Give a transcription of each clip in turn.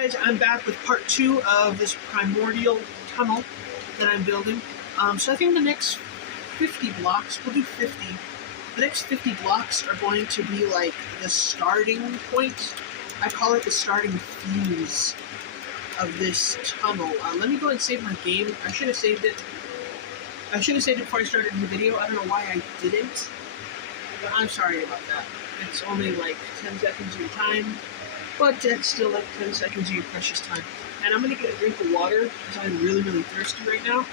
Guys, I'm back with part 2 of this Primordial Tunnel that I'm building. So I think the next 50 blocks, we'll do 50. The next 50 blocks are going to be like the starting point. I call it the starting fuse of this tunnel. Let me go and save my game. I should have saved it. I should have saved it before I started the video. I don't know why I didn't. But I'm sorry about that. It's only like 10 seconds of your time. But that's still like 10 seconds of your precious time. And I'm going to get a drink of water because I'm really, really thirsty right now.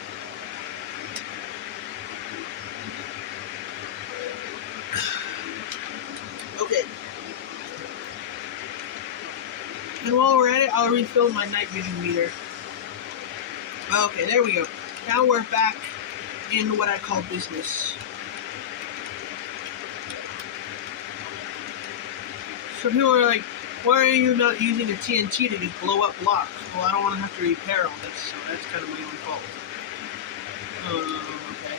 Okay. And while we're at it, I'll refill my night vision meter. Okay, there we go. Now we're back in what I call business. So people are like, why are you not using a TNT to just blow up blocks? Well, I don't want to have to repair all this, so that's kind of my own fault. Okay.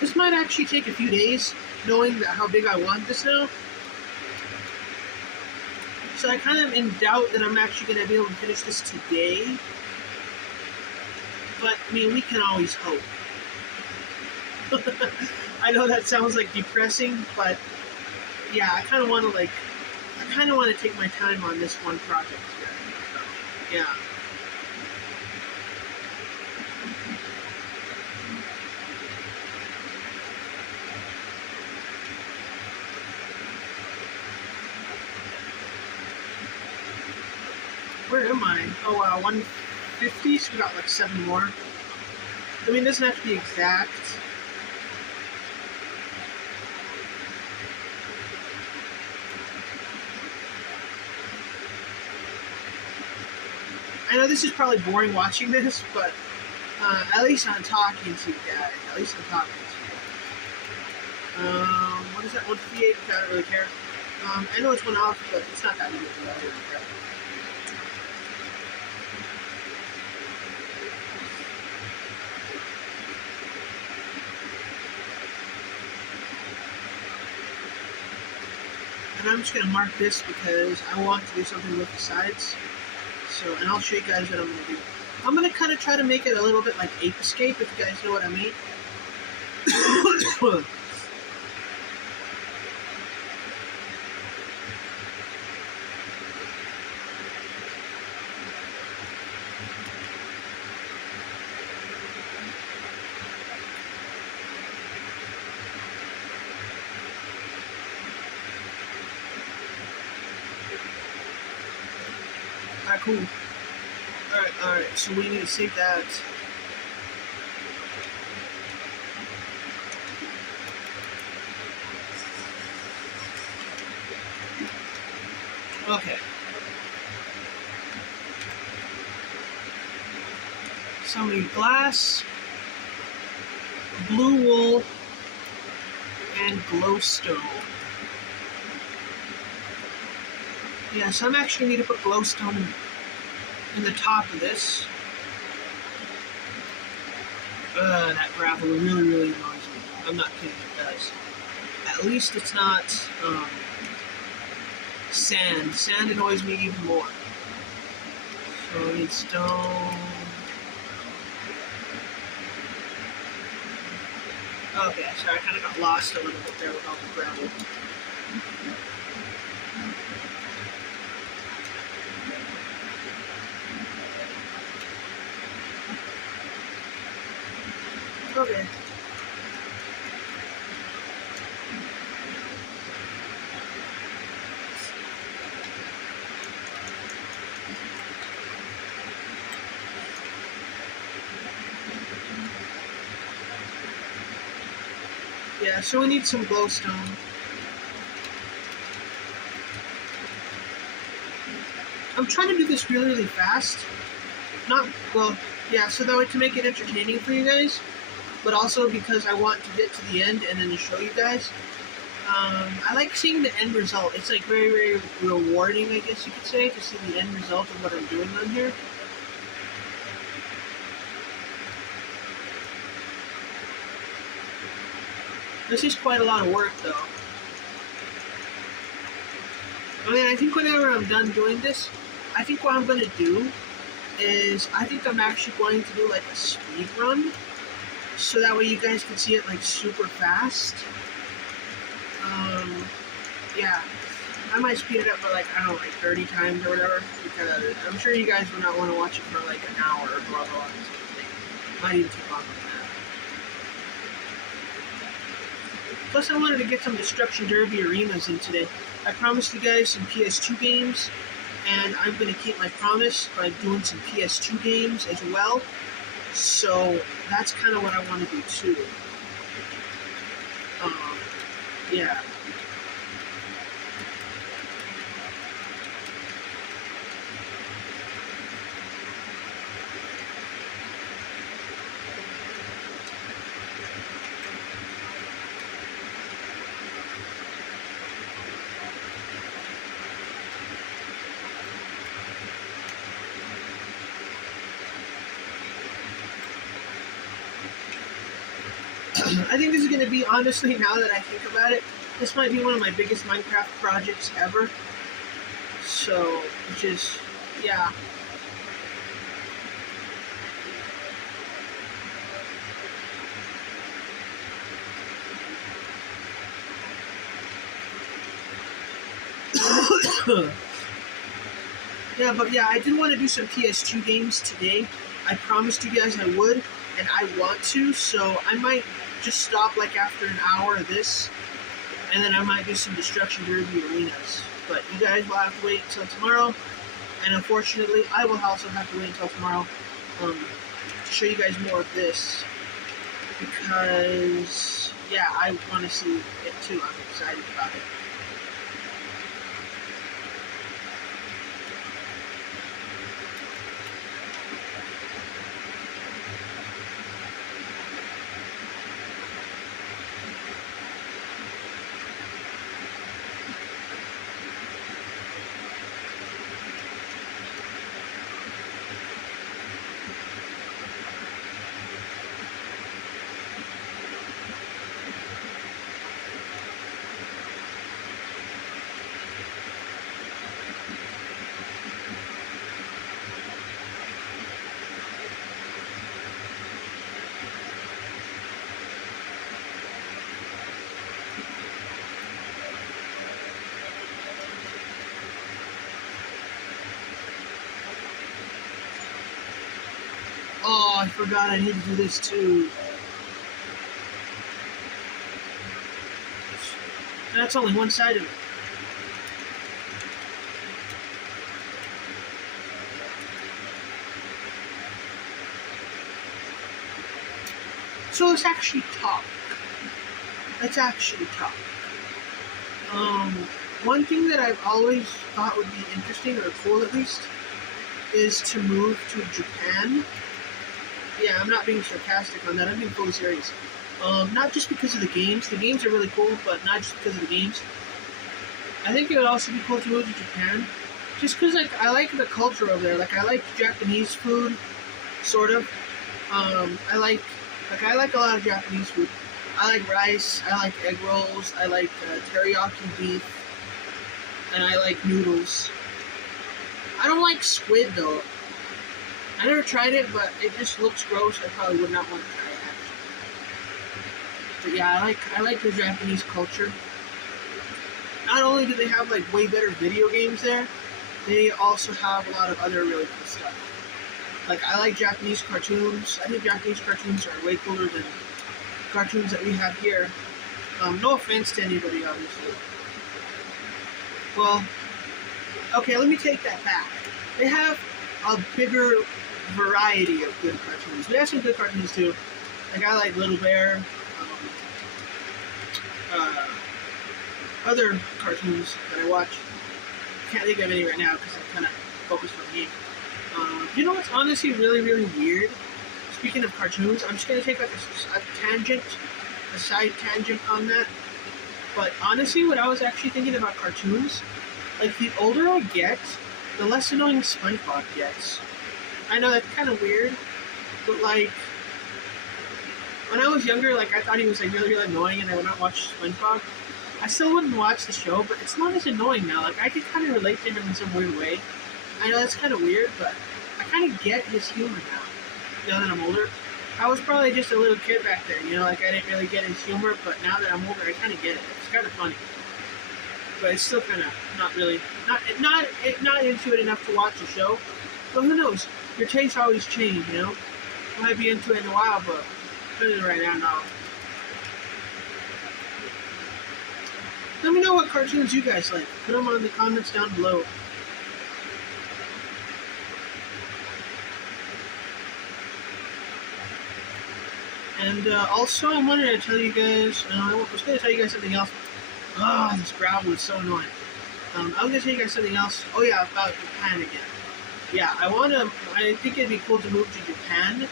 This might actually take a few days, knowing that how big I want this now. So I kind of in doubt that I'm actually going to be able to finish this today. But, I mean, we can always hope. I know that sounds like depressing, but yeah, I kind of want to take my time on this one project here. So, yeah. Where am I? Oh, 150, so we got like 7 more. I mean, it doesn't have to be exact. I know this is probably boring watching this, but at least I'm talking to you guys. At least I'm talking to you. What is that? 158? I don't really care. I know it's one off, but it's not that big. I don't really care. And I'm just going to mark this because I want to do something with the sides. So, and I'll show you guys what I'm going to do. I'm going to kind of try to make it a little bit like Ape Escape, if you guys know what I mean. Alright, cool. Alright, so we need to save that. Okay. So we need glass, blue wool, and glowstone. Yeah, so I'm actually going to need to put glowstone in the top of this. That gravel really, really annoys me. I'm not kidding, it does. At least it's not sand. Sand annoys me even more. So I need stone. Okay, sorry, I kind of got lost a little bit there with all the gravel. Okay. Yeah, so we need some glowstone. I'm trying to do this really, really fast. Not, well, yeah, so that way to make it entertaining for you guys, but also because I want to get to the end and then to show you guys. I like seeing the end result. It's like very, very rewarding, I guess you could say, to see the end result of what I'm doing on here. This is quite a lot of work, though. I mean, I think whenever I'm done doing this, I think what I'm going to do is, I think I'm actually going to do like a speed run, so that way you guys can see it like super fast. Yeah, I might speed it up by like, I don't know, like 30 times or whatever, because I'm sure you guys would not want to watch it for like an hour or blah blah blah. Might even take longer than that. Plus, I wanted to get some Destruction Derby arenas in today. I promised you guys some PS2 games, and I'm going to keep my promise by doing some PS2 games as well. So that's kind of what I want to do too. Yeah. I think this is going to be, honestly, now that I think about it, this might be one of my biggest Minecraft projects ever. So, just, yeah. Yeah, but yeah, I did want to do some PS2 games today. I promised you guys I would, and I want to, so I might just stop like after an hour of this, and then I might do some Destruction Derby arenas. But you guys will have to wait until tomorrow, and unfortunately, I will also have to wait until tomorrow to show you guys more of this, because, yeah, I want to see it too. I'm excited about it. Oh, I forgot I need to do this too. That's only one side of it. So let's actually talk. One thing that I've always thought would be interesting, or cool at least, is to move to Japan. Yeah, I'm not being sarcastic on that, I'm being fully serious. Not just because of the games are really cool, but not just because of the games. I think it would also be cool to move to Japan, just because like, I like the culture over there. Like, I like Japanese food, sort of. I like a lot of Japanese food. I like rice, I like egg rolls, I like teriyaki beef, and I like noodles. I don't like squid though. I never tried it, but it just looks gross. I probably would not want to try it, actually. But yeah, I like the Japanese culture. Not only do they have like way better video games there, they also have a lot of other really cool stuff. Like, I like Japanese cartoons. I think Japanese cartoons are way cooler than cartoons that we have here. No offense to anybody, obviously. Well, okay, let me take that back. They have a bigger variety of good cartoons. We have some good cartoons too. Like, I like Little Bear. other cartoons that I watch. Can't think of any right now because I'm kind of focused on me. You know what's honestly really, really weird? Speaking of cartoons, I'm just going to take like a side tangent on that. But honestly, what I was actually thinking about cartoons, like the older I get, the less annoying SpongeBob gets. I know that's kind of weird, but like, when I was younger, like I thought he was like really, really annoying and I would not watch SpongeBob. I still wouldn't watch the show, but it's not as annoying now. Like, I can kind of relate to him in some weird way. I know that's kind of weird, but I kind of get his humor now that I'm older. I was probably just a little kid back then, like I didn't really get his humor, but now that I'm older, I kind of get it. It's kind of funny. But it's still kind of not into it enough to watch the show. But who knows? Your tastes always change, I might be into it in a while, but right now, no. Let me know what cartoons you guys like. Put them in the comments down below. And also, I wanted to tell you guys, I was going to tell you guys something else. Oh, this gravel is so annoying. I was going to tell you guys something else. Oh yeah, about Japan again. Yeah, I think it'd be cool to move to Japan,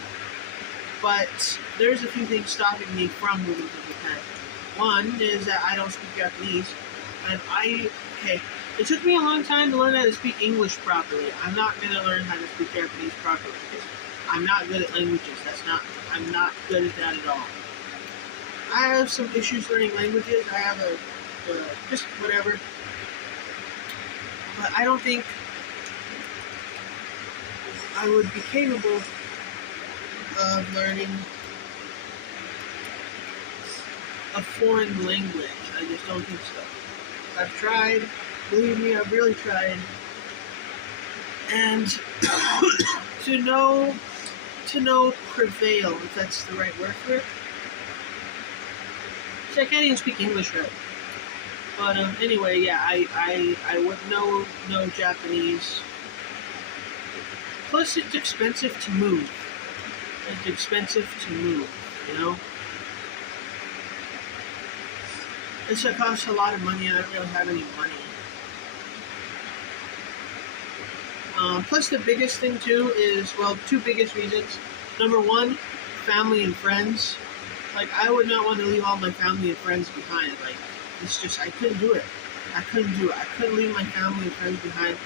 but there's a few things stopping me from moving to Japan. One is that I don't speak Japanese, and it took me a long time to learn how to speak English properly. I'm not going to learn how to speak Japanese properly, because I'm not good at languages. I'm not good at that at all. I have some issues learning languages. I have just whatever. But I don't think I would be capable of learning a foreign language. I just don't think so. I've tried. Believe me, I've really tried. And to know prevail, if that's the right word for it. See, I can't even speak English right. But anyway, yeah, I would know Japanese. Plus, it's expensive to move. It costs a lot of money, and I don't really have any money. Plus, the biggest thing, too, is, two biggest reasons. Number one, family and friends. Like, I would not want to leave all my family and friends behind. Like, it's just, I couldn't do it. I couldn't leave my family and friends behind.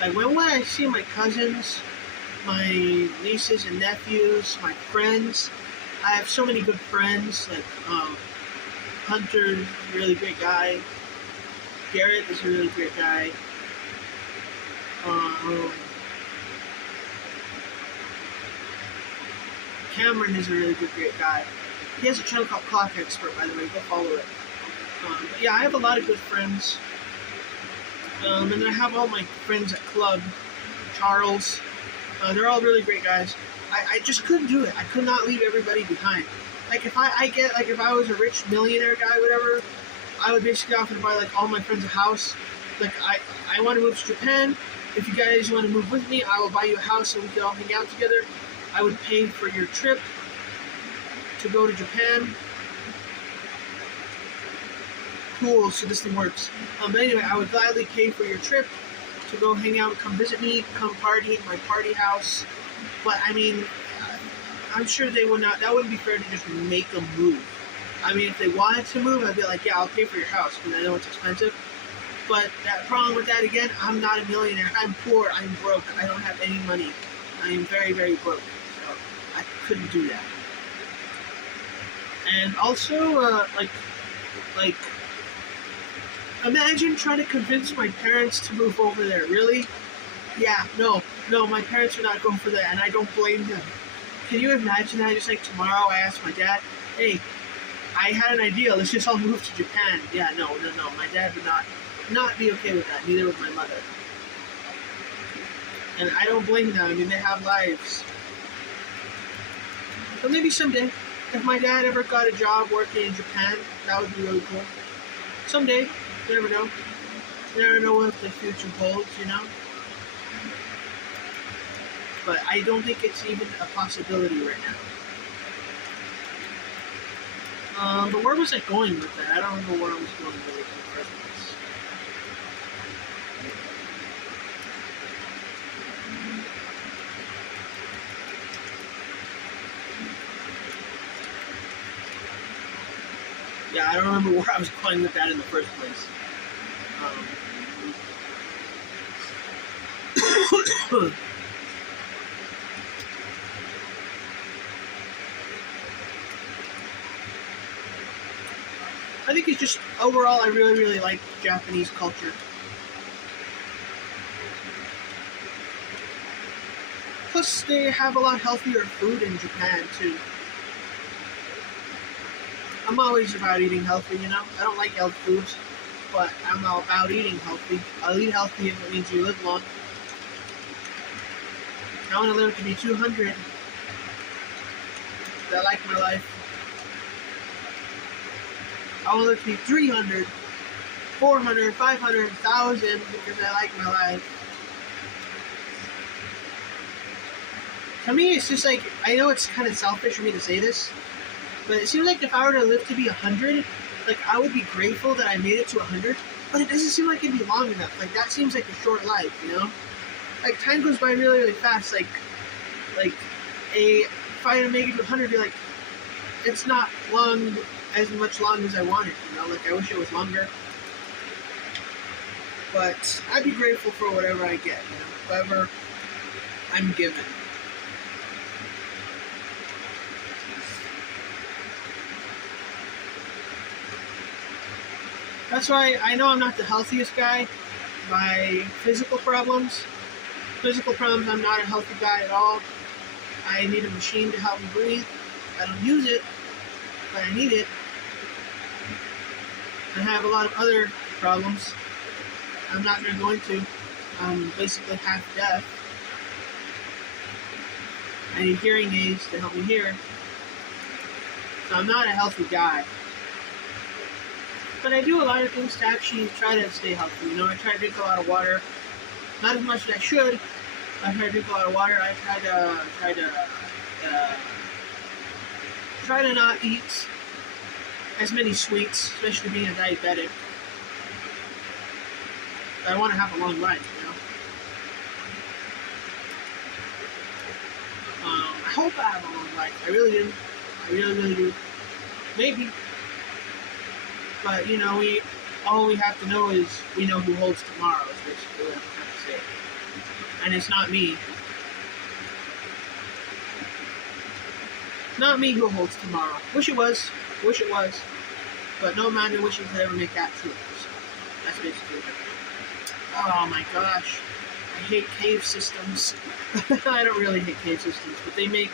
Like, when would I see my cousins, my nieces and nephews, my friends? I have so many good friends. Like, Hunter's a really great guy. Garrett is a really great guy. Cameron is a really great guy. He has a channel called Clock Expert, by the way. Go follow it. But yeah, I have a lot of good friends. And I have all my friends at club. Charles. They're all really great guys. I just couldn't do it. I could not leave everybody behind. Like, if I was a rich millionaire guy, whatever, I would basically offer to buy, like, all my friends a house. Like, I want to move to Japan. If you guys want to move with me, I will buy you a house and we can all hang out together. I would pay for your trip to go to Japan. Cool, so this thing works. But anyway, I would gladly pay for your trip to go hang out, come visit me, come party at my party house. But, I mean, I'm sure they would not, that wouldn't be fair to just make them move. I mean, if they wanted to move, I'd be like, yeah, I'll pay for your house, because I know it's expensive. But that problem with that, again, I'm not a millionaire. I'm poor, I'm broke, I don't have any money. I am very, very broke, so I couldn't do that. And also, like, imagine trying to convince my parents to move over there. Really? Yeah, no, my parents would not go for that, and I don't blame them. Can you imagine that? Just like tomorrow, I asked my dad, hey, I had an idea, let's just all move to Japan. Yeah, no, my dad would not be okay with that, neither would my mother. And I don't blame them, I mean, they have lives. But maybe someday, if my dad ever got a job working in Japan, that would be really cool. Someday, you never know. You never know what the future holds, But I don't think it's even a possibility right now. But where was I going with that? I don't know where I was going with it in the first place. Yeah, I don't remember where I was going with that in the first place. I think it's just, overall, I really, really like Japanese culture. Plus, they have a lot healthier food in Japan, too. I'm always about eating healthy, you know? I don't like health foods, but I'm all about eating healthy. I'll eat healthy if it means you live long. I want to live to be 200. I like my life. I want to live to be 300, 400, 500, 1,000 because I like my life. To me, it's just like, I know it's kind of selfish for me to say this, but it seems like if I were to live to be 100, like, I would be grateful that I made it to 100, but it doesn't seem like it'd be long enough. Like, that seems like a short life, you know? Like, time goes by really, really fast. If I had to make it to 100, it'd be like, it's not long, as much long as I want it, you know? Like, I wish it was longer. But I'd be grateful for whatever I get, you know? Whatever I'm given. That's why I know I'm not the healthiest guy. My physical problems, I'm not a healthy guy at all. I need a machine to help me breathe. I don't use it, but I need it. I have a lot of other problems. I'm not going to go into. I'm basically half deaf. I need hearing aids to help me hear. So I'm not a healthy guy. But I do a lot of things to actually try to stay healthy. You know, I try to drink a lot of water. Not as much as I should. I try to drink a lot of water. I try to not eat as many sweets, especially being a diabetic. I want to have a long life, you know. I hope I have a long life. I really do. I really, really do. Maybe. But, you know, all we have to know is we know who holds tomorrow, is basically what I'm trying to say. And it's not me. Not me who holds tomorrow. Wish it was. But no man wishing could ever make that true. So that's basically it. Oh my gosh. I hate cave systems. I don't really hate cave systems, but they make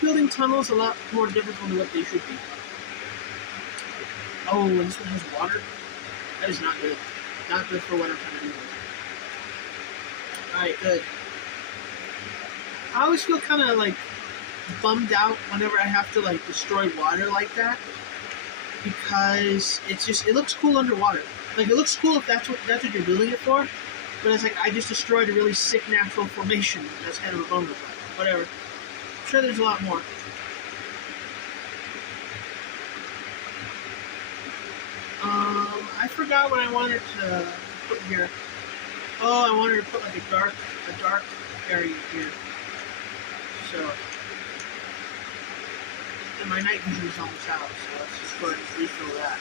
building tunnels a lot more difficult than what they should be. Oh, and this one has water? That is not good. Not good for what I'm trying to do. Alright, good. I always feel kind of, like, bummed out whenever I have to, like, destroy water like that. Because it looks cool underwater. Like, it looks cool if that's what you're building it for. But it's like, I just destroyed a really sick natural formation. That's kind of a bummer. Whatever. I'm sure there's a lot more. I forgot what I wanted to put here. Oh, I wanted to put like a dark area here. So, and my night vision is almost out, so let's just go ahead and refill that.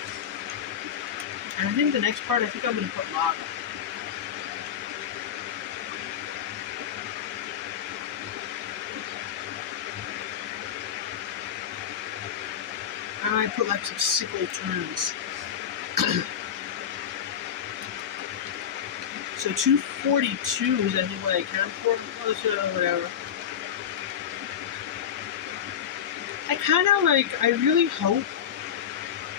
And I think the next part, I think I'm going to put lava. And I put like some sickle turns. So 242 is I think what I count for. Whatever. I kind of like, I really hope,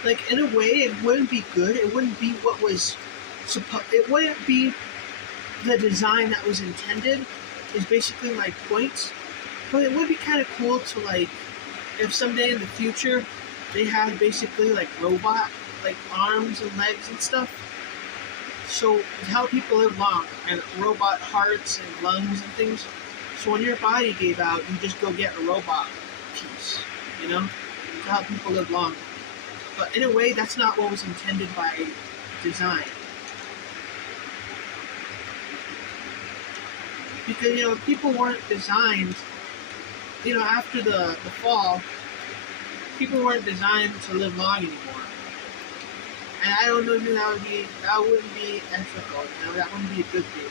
like in a way it wouldn't be good. It wouldn't be what was it wouldn't be the design that was intended, is basically my point. But it would be kind of cool to like, if someday in the future they had basically like robot, like arms and legs and stuff. So to help people live long, and robot hearts and lungs and things. So when your body gave out, you just go get a robot piece, you know, to help people live long. But in a way, that's not what was intended by design. Because, you know, people weren't designed, you know, after the fall, people weren't designed to live long anymore. And I don't know if that wouldn't be ethical. You know, that wouldn't be a good thing.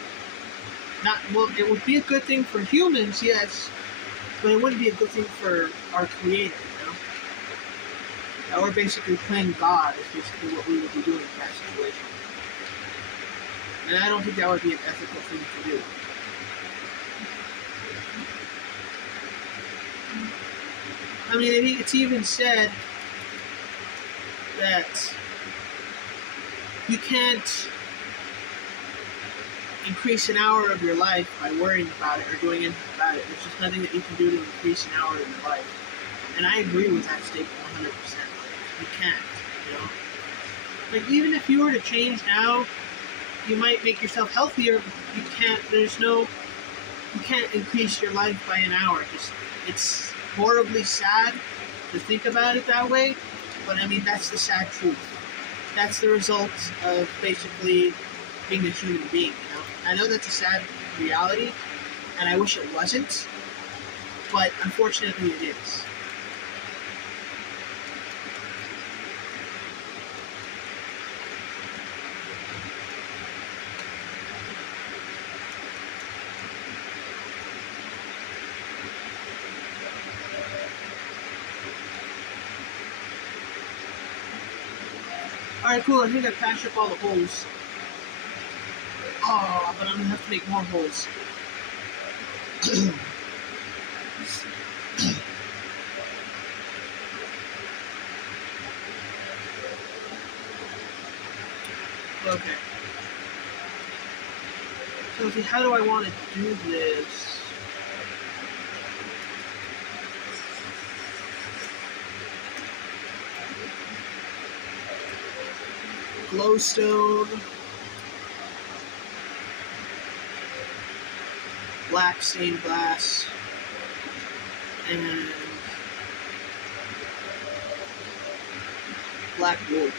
Not well. It would be a good thing for humans, yes, but it wouldn't be a good thing for our creator. You know, that we're basically playing God is basically what we would be doing in that situation. And I don't think that would be an ethical thing to do. I mean, it's even said that you can't increase an hour of your life by worrying about it or doing anything about it. There's just nothing that you can do to increase an hour of your life. And I agree with that statement 100%. You can't, you know? Like, even if you were to change now, you might make yourself healthier, but you can't increase your life by an hour. It's horribly sad to think about it that way, but I mean, that's the sad truth. That's the result of basically being a human being, you know? I know that's a sad reality, and I wish it wasn't, but unfortunately it is. Alright, cool, I think I patched up all the holes. Oh, but I'm gonna have to make more holes. Okay. So, see, how do I want to do this? Glowstone. Black stained glass. And black wool.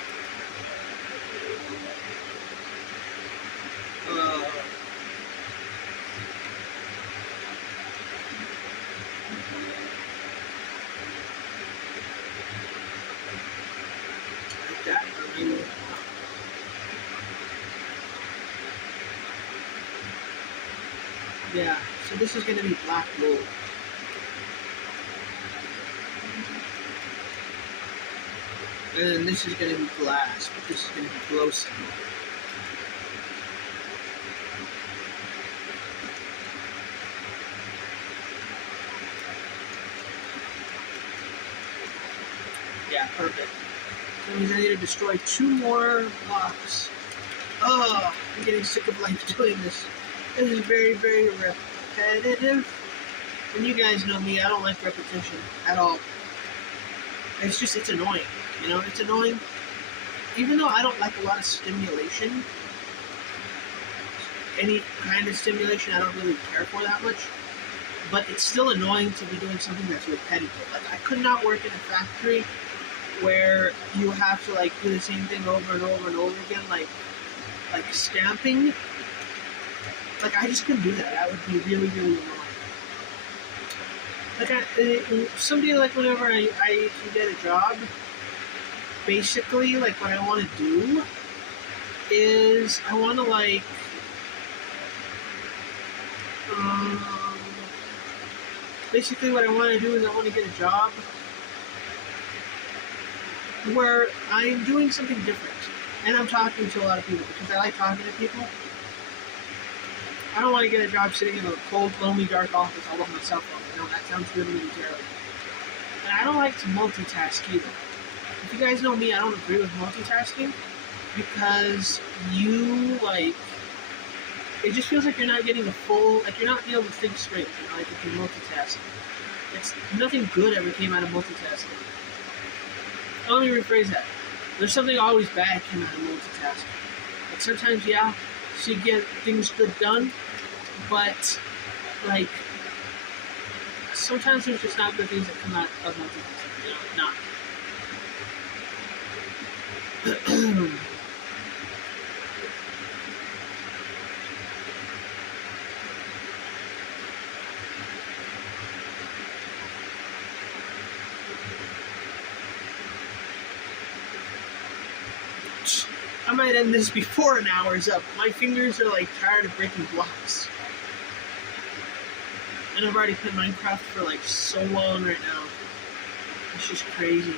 Like that. Yeah, so this is going to be black wool. And then this is going to be glass, but this is going to be glowstone. Yeah, perfect. So that means I need to destroy 2 more blocks. Oh, I'm getting sick of life doing this. This is very, very repetitive. And you guys know me, I don't like repetition at all. It's annoying. You know, it's annoying. Even though I don't like a lot of stimulation, any kind of stimulation I don't really care for that much. But it's still annoying to be doing something that's repetitive. Like, I could not work in a factory where you have to, like, do the same thing over and over and over again, like stamping. Like, I just couldn't do that. That would be really, really annoying. Like, someday, like, whenever I can get a job, basically, like, what I want to do is I want to, like, basically what I want to do is I want to get a job where I'm doing something different. And I'm talking to a lot of people because I like talking to people. I don't want to get a job sitting in a cold, lonely, dark office all by myself. You know, that sounds really, really terrible. And I don't like to multitask either. If you guys know me, I don't agree with multitasking because it just feels like you're not getting like you're not being able to think straight, you know, like if you're multitasking. Nothing good ever came out of multitasking. Let me rephrase that. There's something always bad came out of multitasking. Like sometimes, yeah, so you get things good done, but like sometimes there's just not good things that come out of multitasking. You know, not. I might end this before an hour's up. My fingers are like tired of breaking blocks. And I've already played Minecraft for like so long right now. It's just crazy.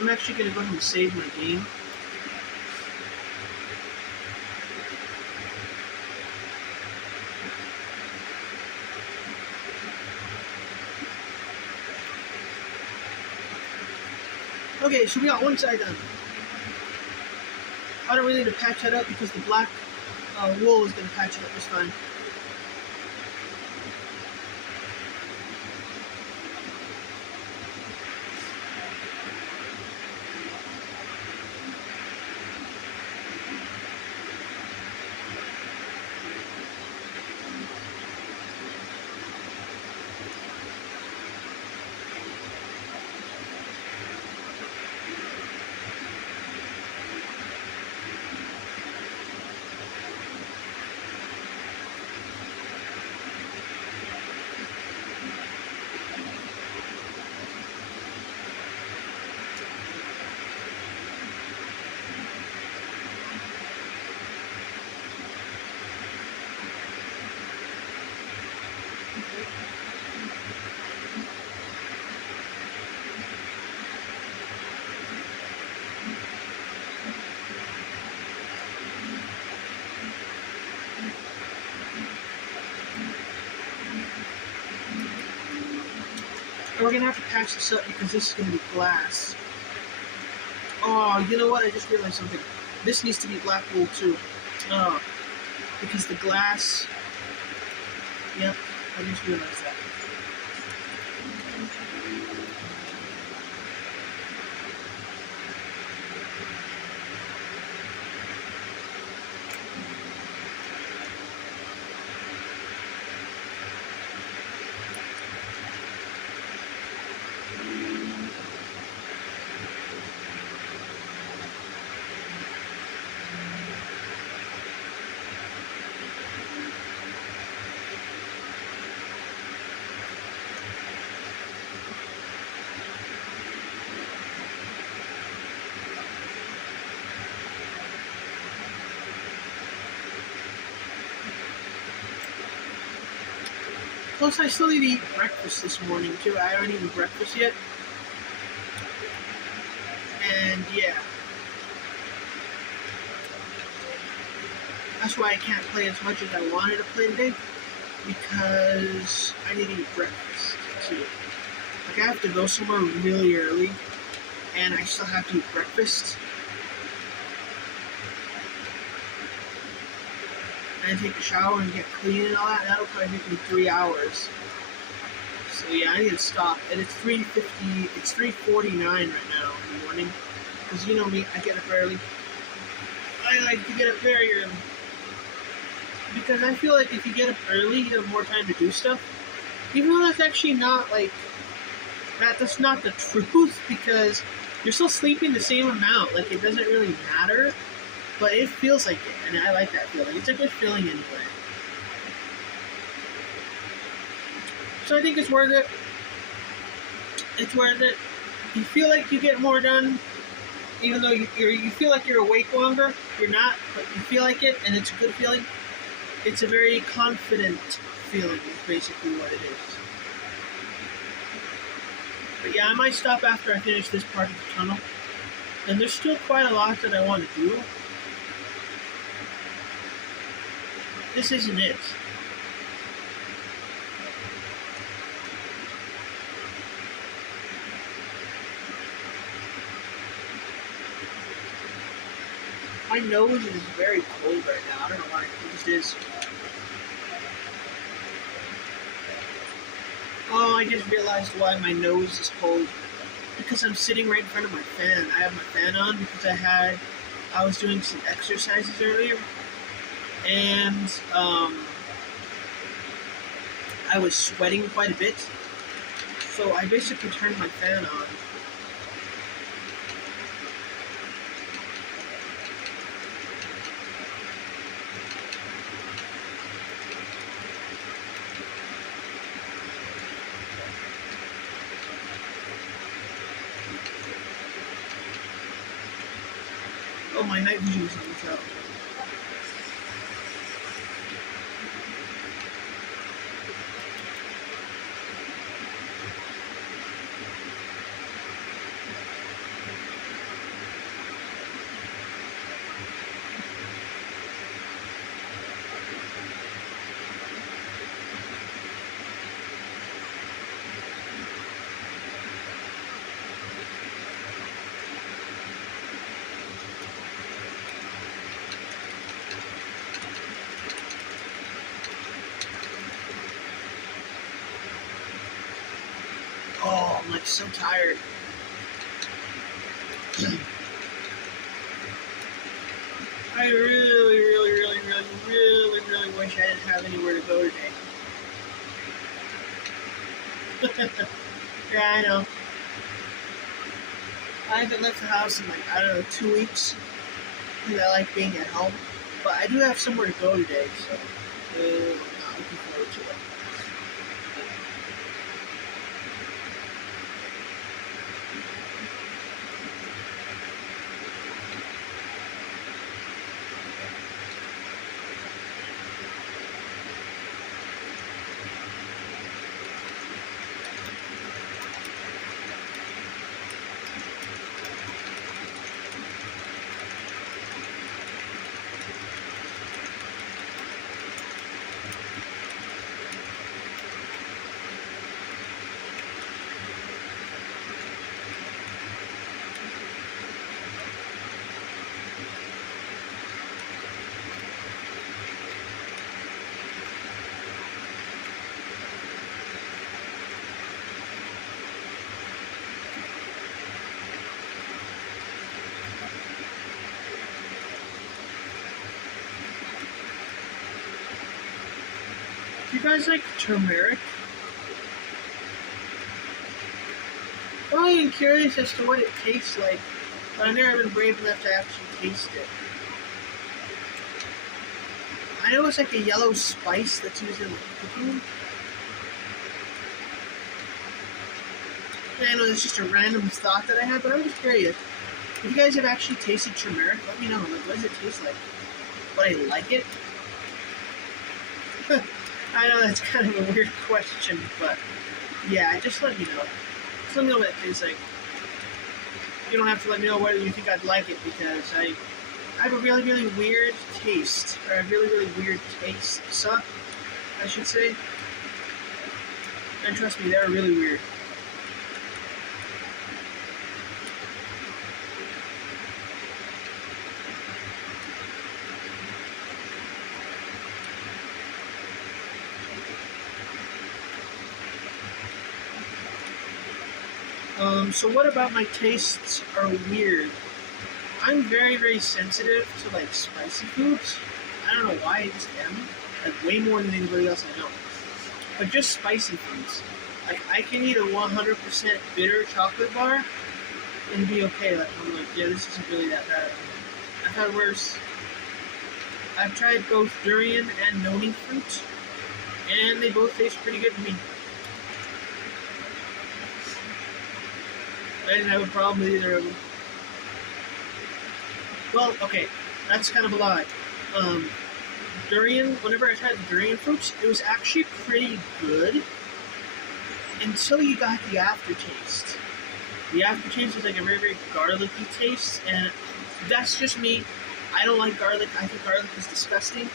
I'm actually going to go ahead and save my game. Okay, so we got one side done. I don't really need to patch that up because the black wool is going to patch it up this time. We're going to have to patch this up because this is going to be glass. Oh, you know what? I just realized something. This needs to be black wool too. Oh, because the glass... Yep, I just realized that. Plus, I still need to eat breakfast this morning, too. I haven't eaten breakfast yet. And, yeah. That's why I can't play as much as I wanted to play today. Because I need to eat breakfast, too. Like, I have to go somewhere really early. And I still have to eat breakfast. And take a shower and get clean and all that. That'll probably take me 3 hours. So yeah, I need to stop. And it's 3:50. It's 3:49 right now in the morning. Because you know me, I get up early. I like to get up very early. Because I feel like if you get up early, you have more time to do stuff. Even though that's actually not like that's not the truth. Because you're still sleeping the same amount. Like it doesn't really matter. But it feels like it, and I like that feeling. It's a good feeling anyway. So I think it's worth it. It's worth it. You feel like you get more done, even though you feel like you're awake longer. You're not, but you feel like it, and it's a good feeling. It's a very confident feeling, is basically what it is. But yeah, I might stop after I finish this part of the tunnel. And there's still quite a lot that I want to do. This isn't it. My nose is very cold right now. I don't know why. It just is. Oh, I just realized why my nose is cold. Because I'm sitting right in front of my fan. I have my fan on because I was doing some exercises earlier. And I was sweating quite a bit, so I basically turned my fan on. Oh, my night vision is on the top. Oh, I'm like so tired. I really wish I didn't have anywhere to go today. Yeah, I know. I haven't left the house in like, I don't know, 2 weeks. Because I like being at home. But I do have somewhere to go today, so I'm not looking forward to it. Do you guys like turmeric? Well, I'm curious as to what it tastes like, but I've never been brave enough to actually taste it. I know it's like a yellow spice that's used in cooking. I know it's just a random thought that I had, but I'm just curious. If you guys have actually tasted turmeric, let me know. Like, what does it taste like? Would I like it? I know that's kind of a weird question, but yeah, just let me know. Just let me know what it tastes like. You don't have to let me know whether you think I'd like it, because I have a really, really weird taste. Or a really, really weird taste. Suck, I should say. And trust me, they're really weird. So what about my tastes are weird? I'm very, very sensitive to like spicy foods. I don't know why, I just am. Like way more than anybody else I know. But just spicy foods. Like I can eat a 100% bitter chocolate bar and be okay. Like I'm like, yeah, this isn't really that bad. I've had worse. I've tried both durian and noni fruit, and they both taste pretty good to me. I didn't have a problem with either of them. Well, okay, that's kind of a lie. Durian, whenever I tried the durian fruits, it was actually pretty good until you got the aftertaste. The aftertaste is like a very, very garlicky taste, and that's just me. I don't like garlic. I think garlic is disgusting.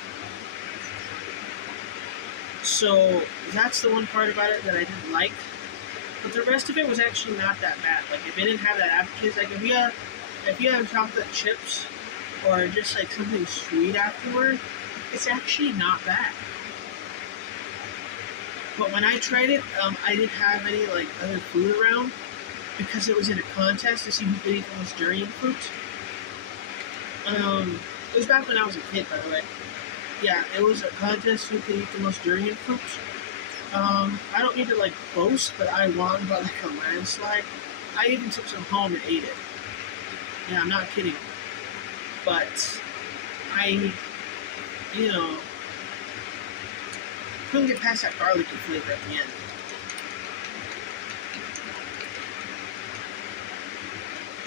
So that's the one part about it that I didn't like. But the rest of it was actually not that bad. Like if it didn't have that aftertaste, like if you have chocolate chips or just like something sweet afterward, it's actually not bad. But when I tried it, I didn't have any like other food around because it was in a contest to see who could eat the most durian fruit. It was back when I was a kid, by the way. Yeah, it was a contest who could eat the most durian fruit. I don't need to like boast, but I won by like a landslide. I even took some home and ate it. Yeah, I'm not kidding. But I, couldn't get past that garlicky flavor at the end.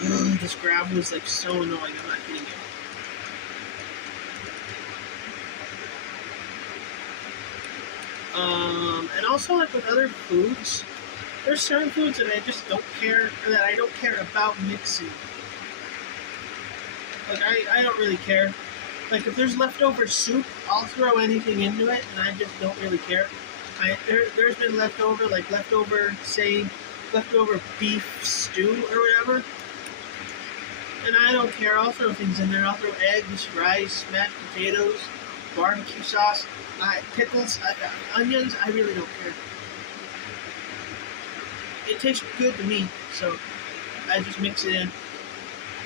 Ugh, this gravel is like so annoying. I'm not kidding you. And also like with other foods, there's certain foods that I just don't care, or that I don't care about mixing. Like I don't really care. Like if there's leftover soup, I'll throw anything into it, and I just don't really care. There's been leftover beef stew or whatever, and I don't care. I'll throw things in there. I'll throw eggs, rice, mashed potatoes, barbecue sauce, pickles, onions. I really don't care. It tastes good to me, so I just mix it in.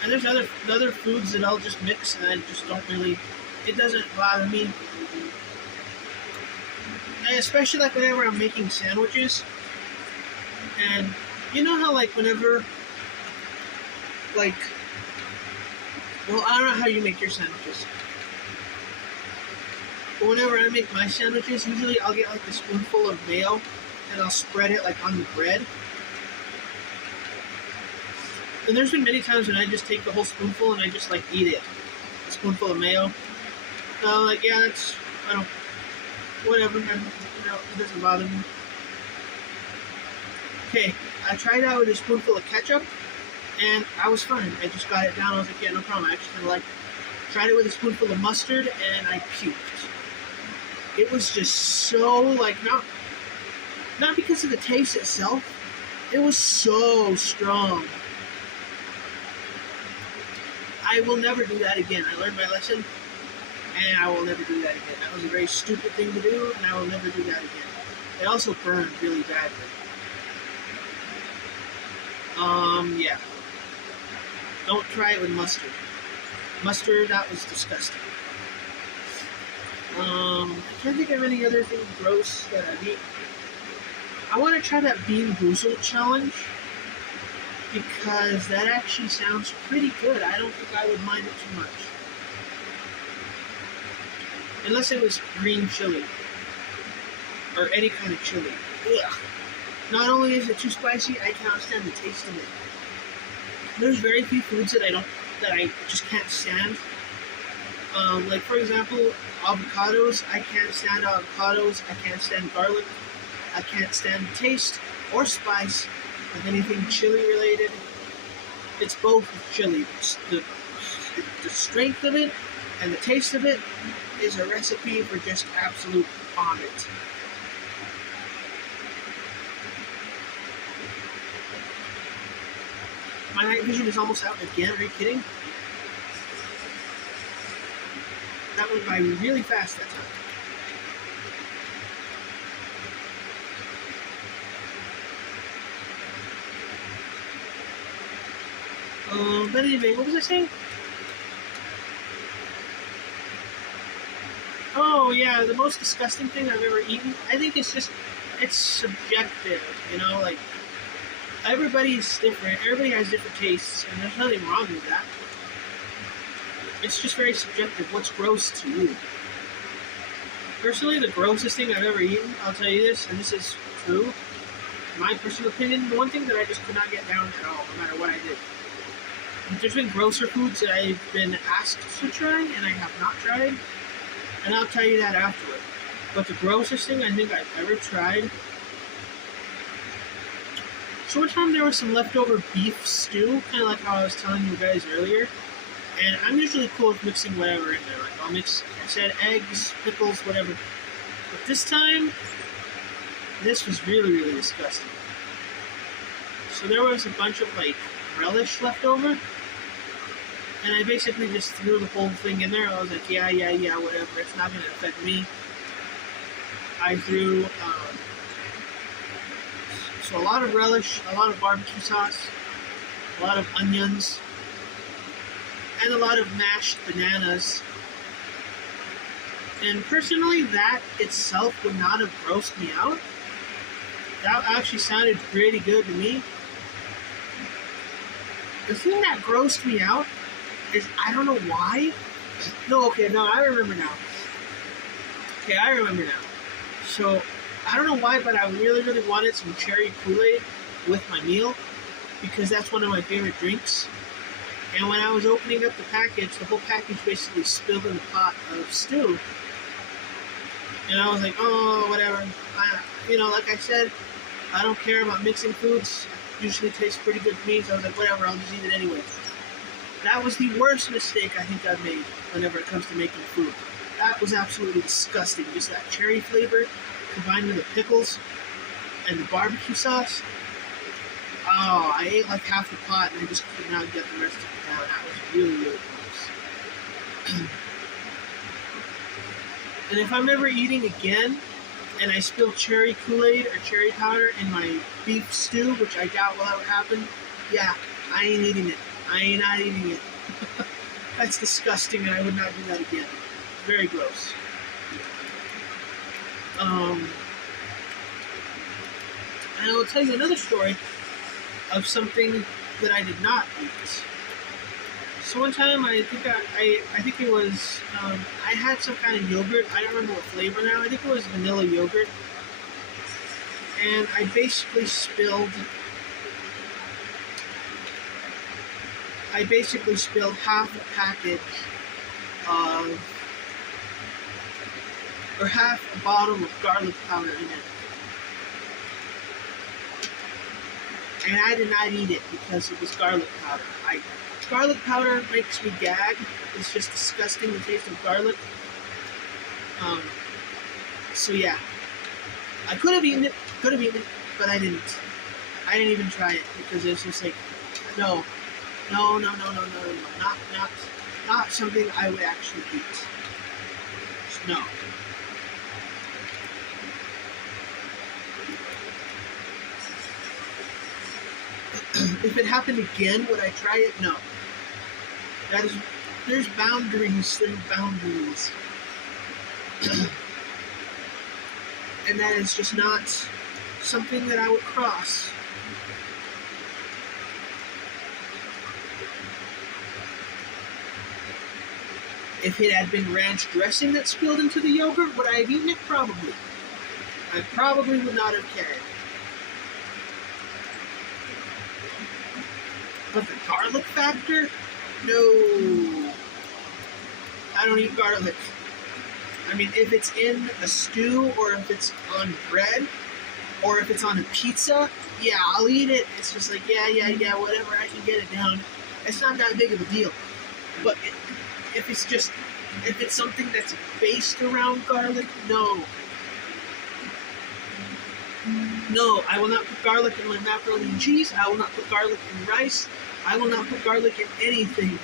And there's other foods that I'll just mix, and I just don't really. It doesn't bother me. And especially like whenever I'm making sandwiches, and you know how like whenever, like, well, I don't know how you make your sandwiches, but whenever I make my sandwiches, usually I'll get like a spoonful of mayo, and I'll spread it like on the bread. And there's been many times when I just take the whole spoonful and I just like eat it. A spoonful of mayo. So I'm like, yeah, whatever, it doesn't bother me. Okay, I tried out with a spoonful of ketchup, and I was fine. I just got it down. I was like, yeah, no problem. I actually tried it with a spoonful of mustard, and I puked. It was just so like not because of the taste itself. It was so strong. I will never do that again. I learned my lesson, and I will never do that again. That was a very stupid thing to do, and I will never do that again. It also burned really badly. Yeah. Don't try it with mustard. Mustard, that was disgusting. I can't think of any other thing gross that I've eaten. I want to try that Bean Boozled challenge, because that actually sounds pretty good. I don't think I would mind it too much. Unless it was green chili. Or any kind of chili. Ugh. Not only is it too spicy, I cannot stand the taste of it. There's very few foods that I just can't stand. Like for example, avocados. I can't stand avocados. I can't stand garlic. I can't stand the taste or spice of anything chili related. It's both chili. The strength of it and the taste of it is a recipe for just absolute vomit. My night vision is almost out again. Are you kidding? That went by really fast that time. But anyway, what was I saying? Oh yeah, the most disgusting thing I've ever eaten. I think it's subjective, you know, like everybody's different. Everybody has different tastes, and there's nothing wrong with that. It's just very subjective. What's gross to you? Personally, the grossest thing I've ever eaten, I'll tell you this, and this is true, my personal opinion, the one thing that I just could not get down at all, no matter what I did. There's been grosser foods that I've been asked to try, and I have not tried, and I'll tell you that afterward. But the grossest thing I think I've ever tried. So one time there was some leftover beef stew, kind of like how I was telling you guys earlier. And I'm usually cool with mixing whatever in there. Like I'll mix, like I said, eggs, pickles, whatever. But this time, this was really, really disgusting. So there was a bunch of like relish left over, and I basically just threw the whole thing in there. I was like, yeah, whatever. It's not going to affect me. I threw so a lot of relish, a lot of barbecue sauce, a lot of onions, and a lot of mashed bananas. And personally, that itself would not have grossed me out. That actually sounded pretty good to me. The thing that grossed me out is, I don't know why. I remember now. Okay, I remember now. So, I don't know why, but I really, really wanted some cherry Kool-Aid with my meal, because that's one of my favorite drinks. And when I was opening up the package, the whole package basically spilled in the pot of stew. And I was like, oh, whatever. Like I said, I don't care about mixing foods. Usually tastes pretty good to me, so I was like, whatever, I'll just eat it anyway. That was the worst mistake I think I've made whenever it comes to making food. That was absolutely disgusting. Just that cherry flavor combined with the pickles and the barbecue sauce. Oh, I ate like half the pot and I just could not get the rest of it down. That was really, really gross. And if I'm ever eating again and I spill cherry Kool-Aid or cherry powder in my beef stew, which I doubt will ever happen, yeah, I ain't eating it. I ain't not eating it. That's disgusting and I would not do that again. Very gross. And I will tell you another story of something that I did not eat. So one time, I think it was, I had some kind of yogurt. I don't remember what flavor now. I think it was vanilla yogurt. And I basically spilled half a package of, or half a bottle of garlic powder in it. And I did not eat it because it was garlic powder. Garlic powder makes me gag. It's just disgusting, the taste of garlic. So yeah. I could have eaten it, but I didn't. I didn't even try it because it was just like, no, not something I would actually eat. Just no. If it happened again, would I try it? No. There's boundaries. And that is just not something that I would cross. If it had been ranch dressing that spilled into the yogurt, would I have eaten it? Probably. I probably would not have cared. But the garlic factor? No. I don't eat garlic. I mean, if it's in a stew, or if it's on bread, or if it's on a pizza, yeah, I'll eat it. It's just like, yeah, whatever, I can get it down. It's not that big of a deal. But if it's something that's based around garlic, no. No, I will not put garlic in my macaroni and cheese. I will not put garlic in rice. I will not put garlic in anything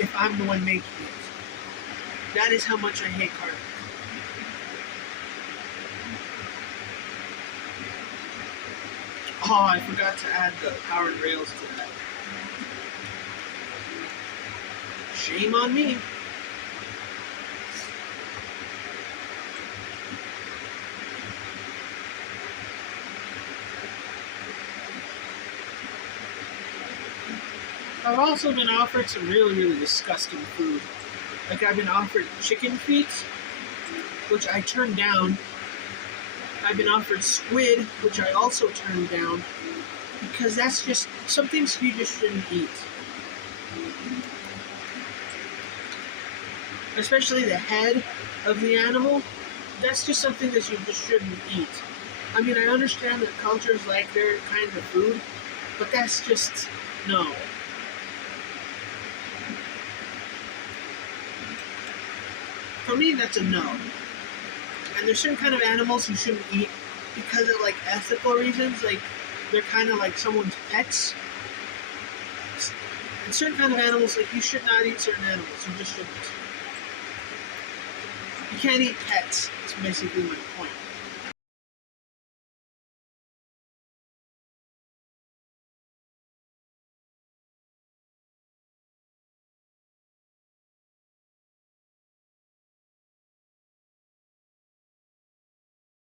if I'm the one making it. That is how much I hate garlic. Oh, I forgot to add the powered rails to that. Shame on me. I've also been offered some really, really disgusting food. Like I've been offered chicken feet, which I turned down. I've been offered squid, which I also turned down, because that's just some things you just shouldn't eat. Especially the head of the animal. That's just something that you just shouldn't eat. I mean, I understand that cultures like their kind of food, but that's just, no. For me, that's a no. And there's certain kind of animals you shouldn't eat because of, like, ethical reasons. Like, they're kind of like someone's pets. And certain kind of animals, like, you should not eat certain animals. You just shouldn't. You can't eat pets. That's basically my point.